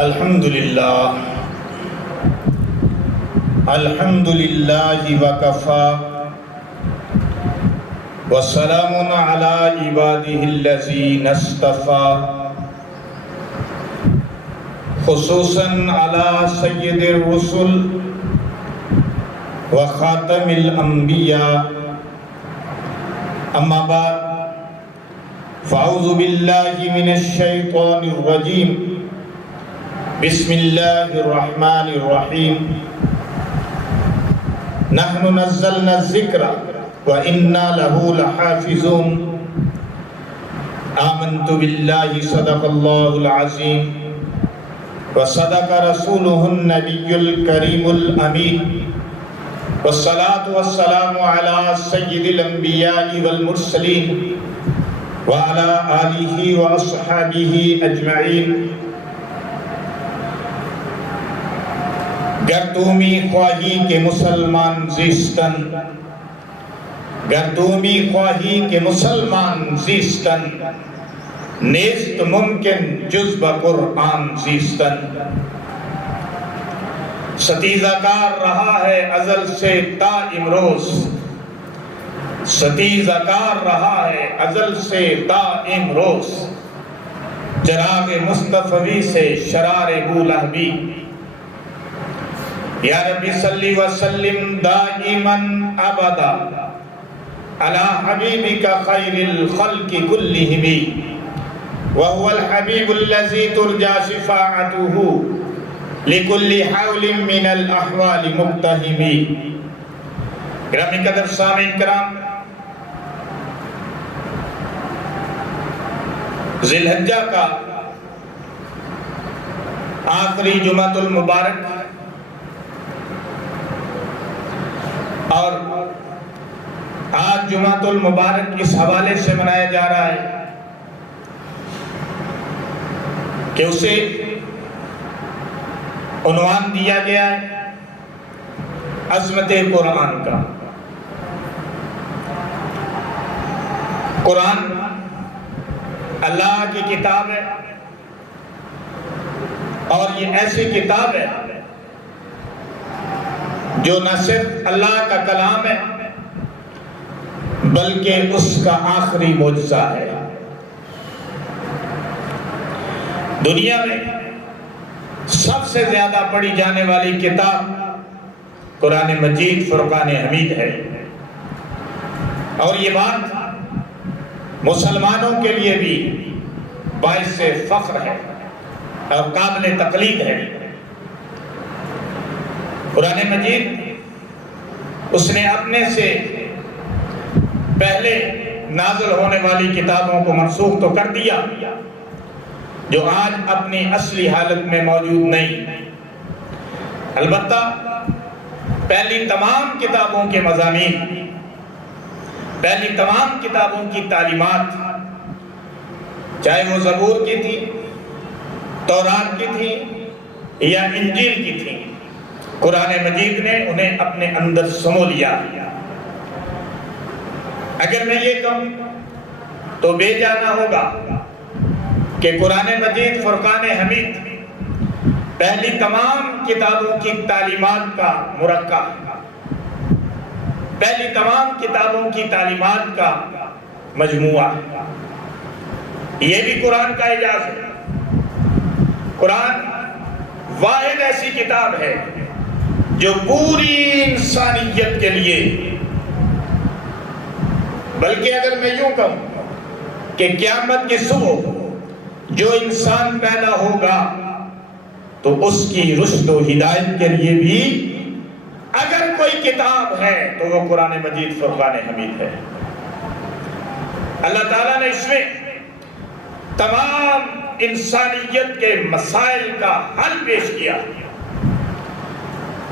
الحمدللہ وکفا وسلام علی عبادہ الذین اصطفا خصوصاً علی سید الرسل وخاتم الانبیاء اما بعد فاعوذ باللہ من الشیطان الرجیم بسم اللہ الرحمن الرحیم نحن نزلنا الذکر وَإِنَّا لَهُ لَحَافِظُونَ آمنت باللہ صدق اللہ العظیم وصدق رسولہ النبی الکریم الامین والصلاة والسلام علی سید الانبیاء والمرسلین وعلی آلہ واصحابہ اجمعین گر تومی خواہی کہ مسلمان زیستن زیستن نیست ممکن جز بقرآن زیستن ستیزہ کار رہا ہے ازل سے تا امروز چراغ مصطفی سے شرار بولہبی یا ربی صلی وسلم دائما ابدا علی حبیبک خیر الخلق کلہم وهو الحبیب الذی ترجى شفاعته لكل حول من الاحوال مقتحم. گرامی قدر سامعین کرام، ذی الحجہ کا آخری جمعۃ المبارک اور آج جمعۃ المبارک اس حوالے سے منایا جا رہا ہے کہ اسے عنوان دیا گیا ہے عظمت قرآن کا. قرآن اللہ کی کتاب ہے اور یہ ایسی کتاب ہے جو نہ صرف اللہ کا کلام ہے بلکہ اس کا آخری معجزہ ہے. دنیا میں سب سے زیادہ پڑھی جانے والی کتاب قرآن مجید فرقان حمید ہے، اور یہ بات مسلمانوں کے لیے بھی باعث فخر ہے اور قابل تقلید ہے. قرآن مجید اس نے اپنے سے پہلے نازل ہونے والی کتابوں کو منسوخ تو کر دیا جو آج اپنی اصلی حالت میں موجود نہیں، البتہ پہلی تمام کتابوں کے مضامین، پہلی تمام کتابوں کی تعلیمات، چاہے وہ زبور کی تھی، تورات کی تھی یا انجیل کی تھی، قرآن مجید نے انہیں اپنے اندر سمو لیا. اگر میں یہ کہوں تو بے جانا ہوگا کہ قرآن مجید فرقان حمید پہلی تمام کتابوں کی تعلیمات کا مرکب، پہلی تمام کتابوں کی تعلیمات کا مجموعہ. یہ بھی قرآن کا اعجاز ہے. قرآن واحد ایسی کتاب ہے جو پوری انسانیت کے لیے، بلکہ اگر میں یوں کہوں کہ قیامت کی صبح جو انسان پیدا ہوگا تو اس کی رشد و ہدایت کے لیے بھی اگر کوئی کتاب ہے تو وہ قرآن مجید فرقان حمید ہے. اللہ تعالیٰ نے اس میں تمام انسانیت کے مسائل کا حل پیش کیا.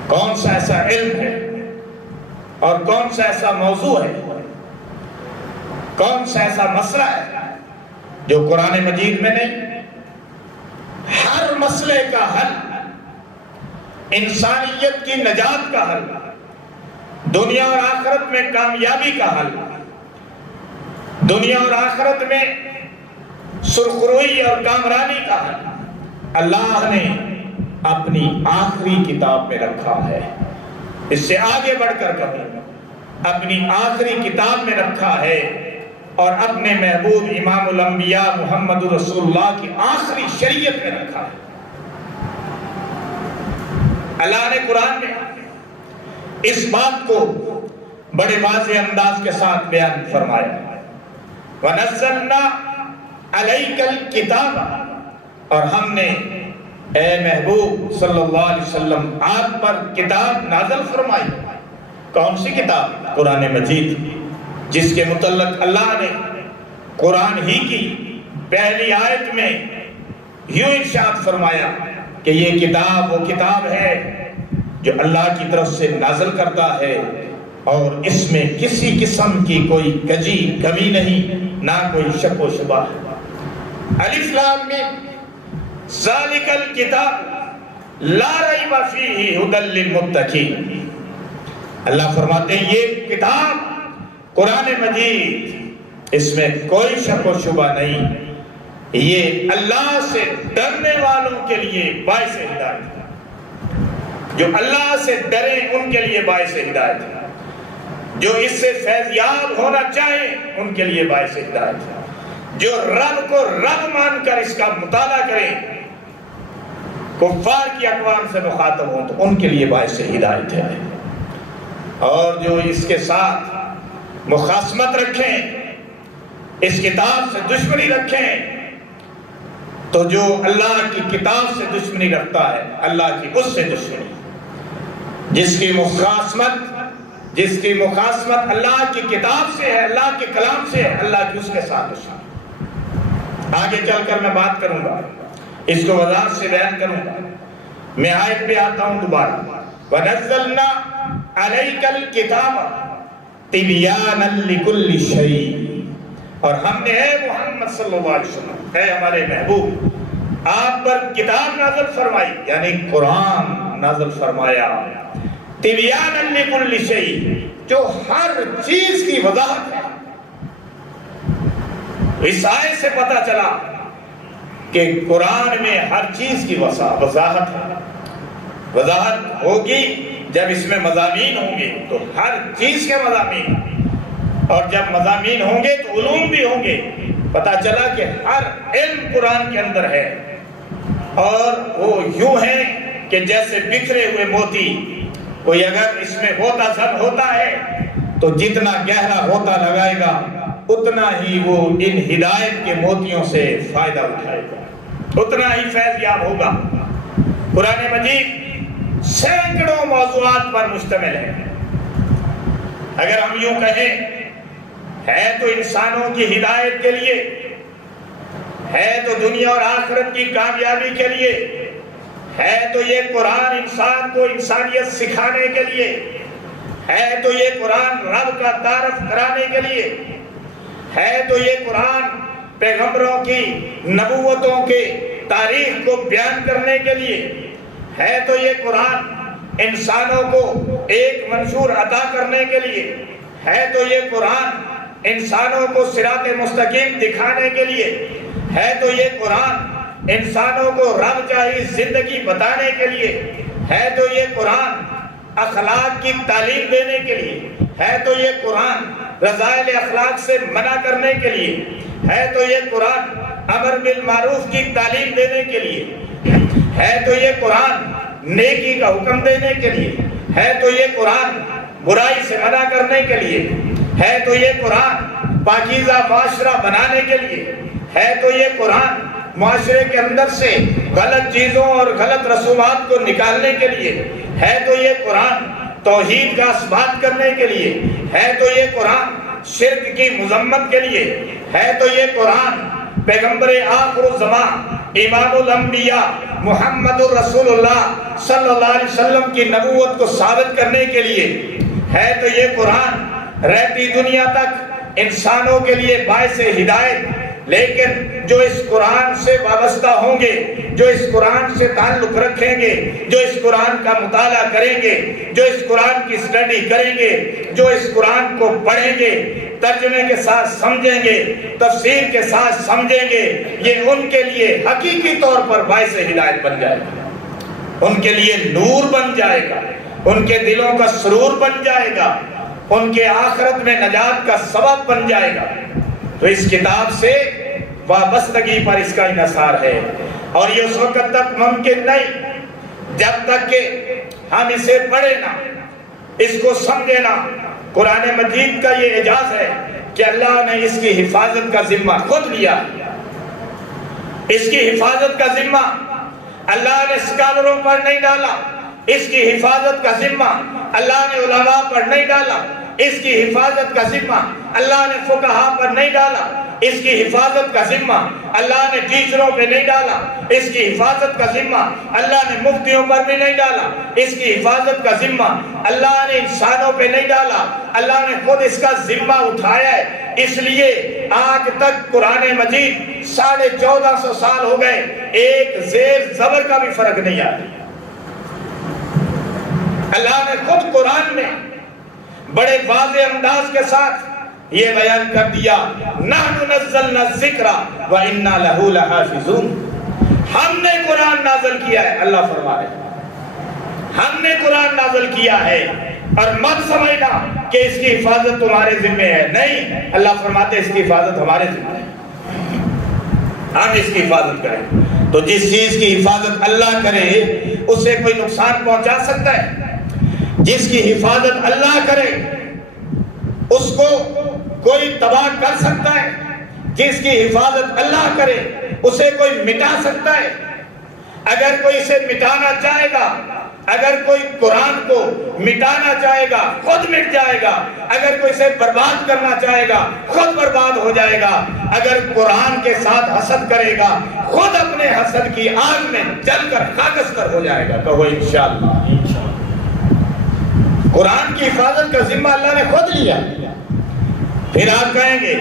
کون سا ایسا علم ہے اور کون سا ایسا موضوع ہے، کون سا ایسا مسئلہ ہے جو قرآن مجید میں نہیں؟ ہر مسئلے کا حل، انسانیت کی نجات کا حل، دنیا اور آخرت میں کامیابی کا حل، دنیا اور آخرت میں سرخروئی اور کامرانی کا حل اللہ نے اپنی آخری کتاب میں رکھا ہے۔ اس سے آگے بڑھ کر کہوں، اپنی آخری کتاب میں رکھا ہے، اور اپنے محبوب امام الانبیاء محمد رسول اللہ کی آخری شریعت میں رکھا ہے۔ اللہ نے قرآن میں اس بات کو بڑے واضح انداز کے ساتھ بیان فرمایا، وَنَزَّلْنَا عَلَيْكَ الْكِتَابَ، اور ہم نے اے محبوب صلی اللہ علیہ وسلم آپ پر کتاب نازل فرمائی۔ کون سی کتاب؟ قرآن مجید، جس کے متعلق اللہ نے قرآن ہی کی پہلی آیت میں یوں ارشاد فرمایا کہ یہ کتاب وہ کتاب ہے جو اللہ کی طرف سے نازل کرتا ہے، اور اس میں کسی قسم کی کوئی کجی کمی نہیں، نہ کوئی شک و شبہ۔ الف لام میم ذالک الکتاب لا ریب فیہ ھدی للمتقین۔ اللہ فرماتے ہیں یہ کتاب قرآن مجید، اس میں کوئی شک و شبہ نہیں، یہ اللہ سے ڈرنے والوں کے لیے باعث ہدایت ہے۔ جو اللہ سے ڈریں ان کے لیے باعث ہدایت ہے، جو اس سے فیض یاب ہونا چاہیں ان کے لیے باعث ہدایت ہے، جو رب کو رب مان کر اس کا مطالعہ کریں، کفار کی اقوام سے مخاطب ہوں تو ان کے لیے باعث ہدایت ہے، اور جو اس کے ساتھ مخاصمت رکھیں، اس کتاب سے دشمنی رکھیں، تو جو اللہ کی کتاب سے دشمنی رکھتا ہے اللہ کی اس سے دشمنی، جس کی مخاصمت اللہ کی کتاب سے ہے، اللہ کے کلام سے ہے، اللہ کی اس کے ساتھ دشمنی۔ آگے چل کر میں بات کروں گا، اس کو وضاحت سے بیان کروں گا۔ میں آیت پہ آتا ہوں دوبارہ، وَنَزَّلْنَا عَلَيْكَ الْكِتَابَ تِبْيَانًا لِكُلِّ شَيْءٍ، اور ہم نے اے محمد صلی اللہ علیہ وسلم، اے ہمارے محبوب، آپ پر کتاب نازل فرمائی، یعنی قرآن نازل فرمایا، تِبْيَانًا لِكُلِّ شَيْءٍ، جو ہر چیز کی وضاحت ہے۔ اس آیت سے پتہ چلا کہ قرآن میں ہر چیز کی وضاحت ہے۔ وضاحت ہوگی جب اس میں مضامین ہوں گے تو ہر چیز کے مضامین، اور جب مضامین ہوں گے تو علوم بھی ہوں گے۔ پتہ چلا کہ ہر علم قرآن کے اندر ہے، اور وہ یوں ہے کہ جیسے بکھرے ہوئے موتی، کوئی اگر اس میں ہوتا سب ہوتا ہے تو جتنا گہرا ہوتا لگائے گا اتنا ہی وہ ان ہدایت کے موتیوں سے فائدہ اٹھائے گا، اتنا ہی فیض یاب ہوگا۔ قرآن مجید سینکڑوں موضوعات پر مشتمل ہے۔ اگر ہم یوں کہیں ہے تو انسانوں کی ہدایت کے لیے، ہے تو دنیا اور آخرت کی کامیابی کے لیے، ہے تو یہ قرآن انسان کو انسانیت سکھانے کے لیے، ہے تو یہ قرآن رب کا تعارف کرانے کے لیے، ہے تو یہ قرآن پیغمبروں کی نبوتوں کے تاریخ کو بیان کرنے کے لیے، ہے تو یہ قرآن انسانوں کو ایک منشور عطا کرنے کے لیے، ہے تو یہ قرآن انسانوں کو صراط مستقیم دکھانے کے لیے، ہے تو یہ قرآن انسانوں کو رب چاہی زندگی بتانے کے لیے، ہے تو یہ قرآن اخلاق کی تعلیم دینے کے لیے، ہے تو یہ قرآن رذائل اخلاق سے منع کرنے کے لیے، ہے تو یہ قرآن امر بالمعروف کی تعلیم دینے کے لیے، ہے تو یہ قرآن نیکی کا حکم دینے کے لیے، ہے تو یہ قرآن برائی سے منع کرنے کے لیے، ہے تو یہ قرآن پاکیزہ معاشرہ بنانے کے لیے، ہے تو یہ قرآن معاشرے کے اندر سے غلط چیزوں اور غلط رسومات کو نکالنے کے لیے، ہے تو یہ قرآن توحید کا اثبات کرنے کے لیے، ہے تو یہ قرآن شرک کی مذمت کے لیے، ہے تو یہ قرآن پیغمبر آخر الزمان امام الانبیاء محمد رسول اللہ صلی اللہ علیہ وسلم کی نبوت کو ثابت کرنے کے لیے، ہے تو یہ قرآن رہتی دنیا تک انسانوں کے لیے باعث ہدایت لیکن جو اس قرآن سے وابستہ ہوں گے، جو اس قرآن سے تعلق رکھیں گے، جو اس قرآن کا مطالعہ کریں گے، جو اس قرآن کی اسٹڈی کریں گے، جو اس قرآن کو پڑھیں گے، ترجمے کے ساتھ سمجھیں گے، تفسیر کے ساتھ سمجھیں گے، یہ ان کے لیے حقیقی طور پر باعث ہدایت بن جائے گا، ان کے لیے نور بن جائے گا، ان کے دلوں کا سرور بن جائے گا، ان کے آخرت میں نجات کا سبب بن جائے گا۔ تو اس کتاب سے وابستگی پر اس کا انحصار ہے، اور یہ اس وقت تک ممکن نہیں جب تک کہ ہم اسے پڑھیں نا، اس کو سمجھیں نا۔ قرآن مجید کا یہ اعجاز ہے کہ اللہ نے اس کی حفاظت کا ذمہ خود لیا۔ اس کی حفاظت کا ذمہ اللہ نے اسکالروں پر نہیں ڈالا، اس کی حفاظت کا ذمہ اللہ نے علماء پر نہیں ڈالا، اس کی حفاظت کا ذمہ اللہ نے فقہاء پر نہیں ڈالا، اس کی حفاظت کا ذمہ اللہ نے ٹیچروں پہ نہیں ڈالا، اس کی حفاظت کا ذمہ اللہ نے مفتیوں پر بھی نہیں ڈالا، اس کی حفاظت کا ذمہ اللہ نے انسانوں پہ نہیں ڈالا، اللہ نے خود اس کا ذمہ اٹھایا ہے۔ اس لیے آج تک قرآن مجید 1450 سال ہو گئے، ایک زیر زبر کا بھی فرق نہیں آیا۔ اللہ نے خود قرآن میں بڑے واضح انداز کے ساتھ یہ بیان کر دیا، نحن نزلنا الذکر وَإِنَّا لَهُ لَحَافِظُونَ۔ ہم نے قرآن نازل کیا ہے، اللہ فرما رہے ہیں ہم نے قرآن نازل کیا ہے، اور مت سمجھنا کہ اس کی حفاظت تمہارے ذمہ ہے، نہیں، اللہ فرماتے ہیں اس کی حفاظت ہمارے ذمہ ہے، ہم اس کی حفاظت کریں۔ تو جس چیز کی حفاظت اللہ کرے اسے کوئی نقصان پہنچا سکتا ہے؟ جس کی حفاظت اللہ کرے اس کو کوئی تباہ کر سکتا ہے؟ جس کی حفاظت اللہ کرے اسے کوئی مٹا سکتا ہے؟ اگر کوئی اسے مٹانا چاہے گا، اگر کوئی قرآن کو مٹانا چاہے گا خود مٹ جائے گا، اگر کوئی اسے برباد کرنا چاہے گا خود برباد ہو جائے گا، اگر قرآن کے ساتھ حسد کرے گا خود اپنے حسد کی آگ میں جل کر خاکستر ہو جائے گا۔ کہو انشاءاللہ۔ قرآن کی حفاظت کا ذمہ اللہ نے خود لیا۔ پھر آپ کہیں گے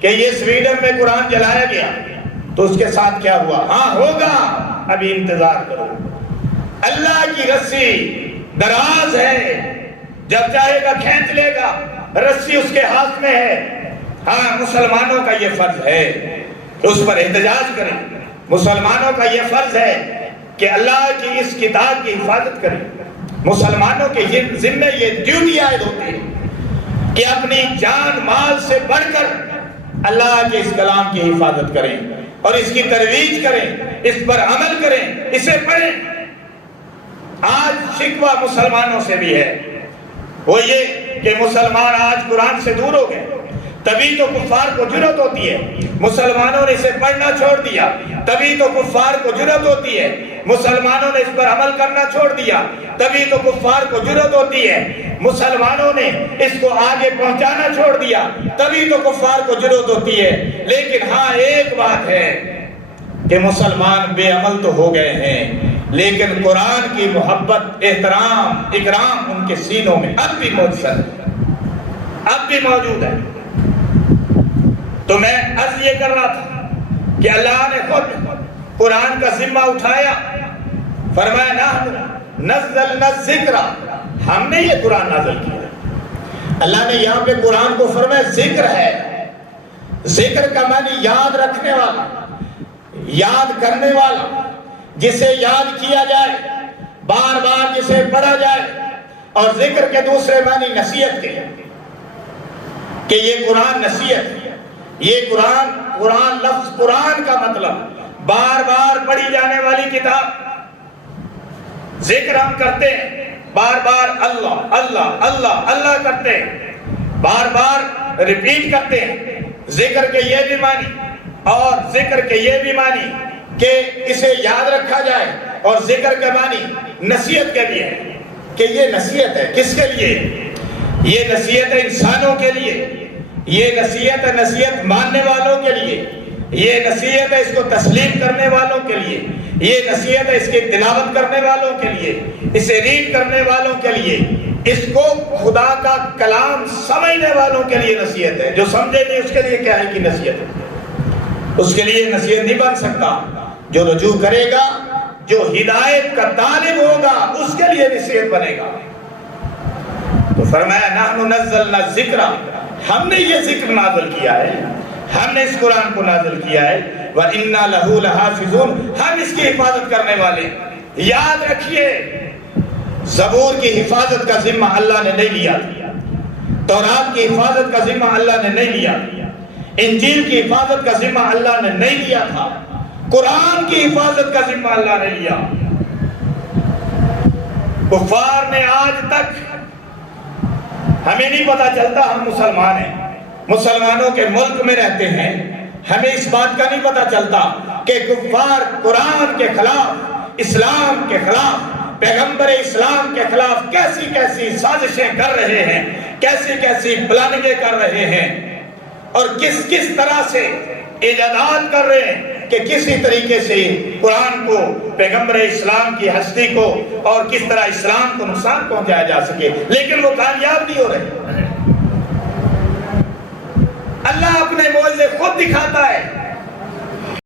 کہ یہ سویڈن میں قرآن جلایا گیا تو اس کے ساتھ کیا ہوا؟ ہاں ہوگا، ابھی انتظار کرو۔ اللہ کی رسی دراز ہے، جب چاہے گا کھینچ لے گا، رسی اس کے ہاتھ میں ہے۔ ہاں، مسلمانوں کا یہ فرض ہے کہ اس پر احتجاج کریں، مسلمانوں کا یہ فرض ہے کہ اللہ کی اس کتاب کی حفاظت کریں۔ مسلمانوں کے ذمہ یہ ڈیوٹی عائد ہوتی ہے کہ اپنی جان مال سے بڑھ کر اللہ کے اس کلام کی حفاظت کریں اور اس کی ترویج کریں، اس پر عمل کریں، اسے پڑھیں۔ آج شکوہ مسلمانوں سے بھی ہے، وہ یہ کہ مسلمان آج قرآن سے دور ہو گئے، تبھی تو کفار کو جرأت ہوتی ہے۔ مسلمانوں نے اسے پڑھنا چھوڑ دیا، تبھی تو کفار کو جرأت ہوتی ہے۔ مسلمانوں نے اس پر عمل کرنا چھوڑ دیا، تبھی تو کفار کو جرأت ہوتی ہے۔ مسلمانوں نے اس کو آگے پہنچانا چھوڑ دیا، تبھی تو کفار کو جرأت ہوتی ہے۔ لیکن ہاں ایک بات ہے کہ مسلمان بے عمل تو ہو گئے ہیں، لیکن قرآن کی محبت، احترام، اکرام ان کے سینوں میں اب بھی موجود ہے، اب بھی موجود ہے۔ تو میں عرض یہ کر رہا تھا کہ اللہ نے خود قرآن کا ذمہ اٹھایا، فرمایا نحن نزلنا الذکر، ہم نے یہ قرآن نازل کیا۔ اللہ نے یہاں پہ قرآن کو فرمایا ذکر ہے۔ ذکر کا معنی یاد رکھنے والا، یاد کرنے والا، جسے یاد کیا جائے، بار بار جسے پڑھا جائے۔ اور ذکر کے دوسرے معنی نصیحت کے، کہ یہ قرآن نصیحت ہے۔ یہ قرآن لفظ قرآن کا مطلب بار بار پڑھی جانے والی کتاب۔ ذکر ہم کرتے ہیں، بار بار اللہ اللہ اللہ اللہ کرتے ہیں، بار بار ریپیٹ کرتے ہیں۔ ذکر کے یہ بھی معنی اور ذکر کے یہ بھی معنی کہ اسے یاد رکھا جائے، اور ذکر کے معنی نصیحت کے لیے ہے کہ یہ نصیحت ہے۔ کس کے لیے؟ یہ نصیحت ہے انسانوں کے لیے، یہ نصیحت ہے نصیحت ماننے والوں کے لیے، یہ نصیحت ہے اس کو تسلیم کرنے والوں کے لیے، یہ نصیحت ہے اس کی تلاوت کرنے والوں کے لیے، اسے ریڈ کرنے والوں کے لیے، اس کو خدا کا کلام سمجھنے والوں کے لیے نصیحت ہے۔ جو سمجھے نہیں اس کے لیے کیا ہے کہ نصیحت ہے۔ اس کے لیے نصیحت نہیں بن سکتا. جو رجوع کرے گا، جو ہدایت کا طالب ہوگا، اس کے لیے نصیحت بنے گا. تو فرمایا نحن نزلنا الذکر، ہم نے یہ ذکر نازل کیا ہے، ہم نے اس قرآن کو نازل کیا ہے. وَإِنَّا لَهُ لَحَافِظُونَ، ہم اس کی حفاظت کرنے والے. یاد رکھیے زبور کی حفاظت کا ذمہ اللہ نے نہیں لیا، تورات کی حفاظت کا ذمہ اللہ نے نہیں لیا، انجیل کی حفاظت کا ذمہ اللہ نے نہیں لیا تھا، قرآن کی حفاظت کا ذمہ اللہ نے لیا. کفار نے آج تک، ہمیں نہیں پتا چلتا ہم مسلمان ہیں، مسلمانوں کے ملک میں رہتے ہیں، ہمیں اس بات کا نہیں پتا چلتا کہ کفار قرآن کے خلاف، اسلام کے خلاف، پیغمبر اسلام کے خلاف کیسی کیسی سازشیں کر رہے ہیں، کیسی کیسی پلاننگیں کر رہے ہیں، اور کس کس طرح سے ایجادات کر رہے ہیں کہ کسی طریقے سے قرآن کو، پیغمبر اسلام کی ہستی کو، اور کس طرح اسلام کو نقصان پہنچایا جا سکے، لیکن وہ کامیاب نہیں ہو رہے. اللہ اپنے معجزے خود دکھاتا ہے.